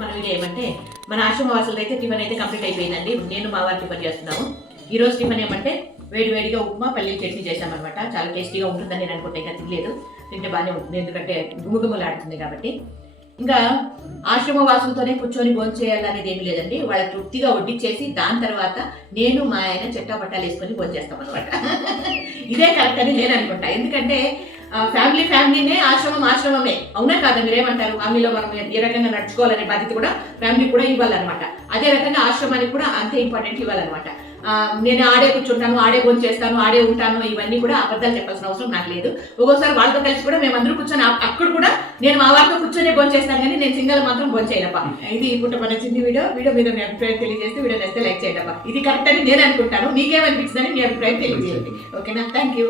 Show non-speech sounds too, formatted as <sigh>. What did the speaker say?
మనం ఏమంటే మన ఆశ్రమవాసులతో అయితే టిఫిన్ అయితే కంప్లీట్ అయిపోయిందండి. నేను మా వారి టిఫిన్ చేస్తున్నాము. ఈ రోజు టిఫిన్ ఏమంటే వేడి వేడిగా ఉప్మా పల్లీలు చట్నీ చేశామన్నమాట. చాలా టేస్టీగా ఉంటుందని నేను అనుకుంటే ఇంకా తినలేదు. తింటే బాగానే ఉంటుంది ఎందుకంటే గుమగుమలాడుతుంది కాబట్టి. ఇంకా ఆశ్రమ వాసులతోనే కూర్చొని భోంచేయాలనేది ఏమీ లేదండి. వాళ్ళకి తృప్తిగా వడ్డించేసి దాని తర్వాత నేను మా ఆయన చెట్టా పట్టాలు వేసుకొని భోజనం అనమాట <laughs> ఇదే కరెక్ట్ అని నేను అనుకుంటా. ఎందుకంటే ఫ్యామిలీ ఫ్యామిలీనే ఆశ్రమం ఆశ్రమమే. అవునా కాదా మీరేమంటారు ఫ్యామిలీలో మనం ఏ రకంగా నడుచుకోవాలనే బాధ్యత కూడా ఫ్యామిలీ కూడా ఇవ్వాలన్నమాట. అదే రకంగా ఆశ్రమానికి కూడా అంతే ఇంపార్టెంట్ ఇవ్వాలన్నమాట. నేను ఆడే కూర్చుంటాను ఆడే భోజనం చేస్తాను ఆడే ఉంటాను ఇవన్నీ కూడా అబద్ధాలు చెప్పాల్సిన అవసరం నాకు లేదు. ఒక్కోసారి వాళ్ళతో కలిసి కూడా మేము అందరూ కూర్చొని అక్కడ కూడా నేను మా వారితో కూర్చొని భోజనం చేస్తాను కానీ నేను సింగల్ మాత్రం భోజనం చేయనప్ప ఇది ఇప్పుడు మన చిన్న వీడియో. వీడియో మీద మీ అభిప్రాయం తెలియజేస్తే వీడియో నచ్చితే లైక్ చేయండి ఇది కరెక్ట్ అని నేను అనుకుంటాను. మీకేమనిపించిందని మీ అభిప్రాయం తెలియజేయండి. ఓకేనా? Thank you